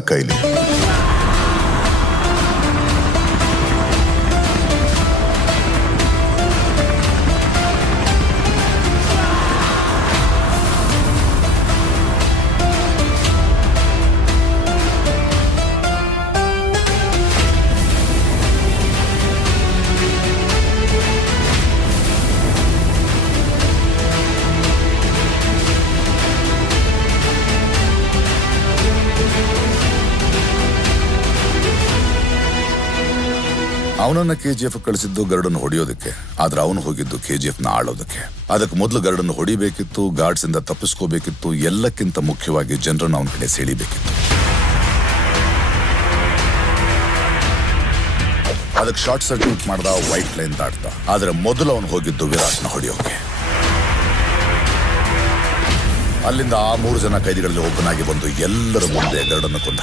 ನನ್ನ ಕೈಲಿ. ಅವನನ್ನ KGF ಕಳಿಸಿದ್ದು ಗರುಡನ್ನು ಹೊಡೆಯೋದಕ್ಕೆ, ಆದ್ರೆ ಅವನು ಹೋಗಿದ್ದು KGFನ ಆಳೋದಕ್ಕೆ. ಅದಕ್ಕೆ ಮೊದಲು ಗರುಡನ್ನು ಹೊಡಿಬೇಕಿತ್ತು, ಗಾರ್ಡ್ಸ್ ಇಂದ ತಪ್ಪಿಸ್ಕೋಬೇಕಿತ್ತು, ಎಲ್ಲಕ್ಕಿಂತ ಮುಖ್ಯವಾಗಿ ಜನರನ್ನು ಅವನ ಕಡೆ ಸೆಳಿಬೇಕಿತ್ತು. ಅದಕ್ಕೆ ಶಾರ್ಟ್ ಸರ್ಕ್ಯೂಟ್ ಮಾಡ್ದ, ವೈಟ್ ಲೈನ್ ದಾಟ್ದ. ಆದ್ರೆ ಮೊದಲು ಅವನು ಹೋಗಿದ್ದು ವಿರಾಟ್ನ ಹೊಡೆಯೋಕೆ. ಅಲ್ಲಿಂದ ಆ 3 ಜನ ಕೈದಿಗಳಲ್ಲಿ ಒಬ್ಬನಾಗಿ ಬಂದು ಎಲ್ಲರ ಮುಂದೆ ಗರುಡನ್ನು ಕೊಂದ.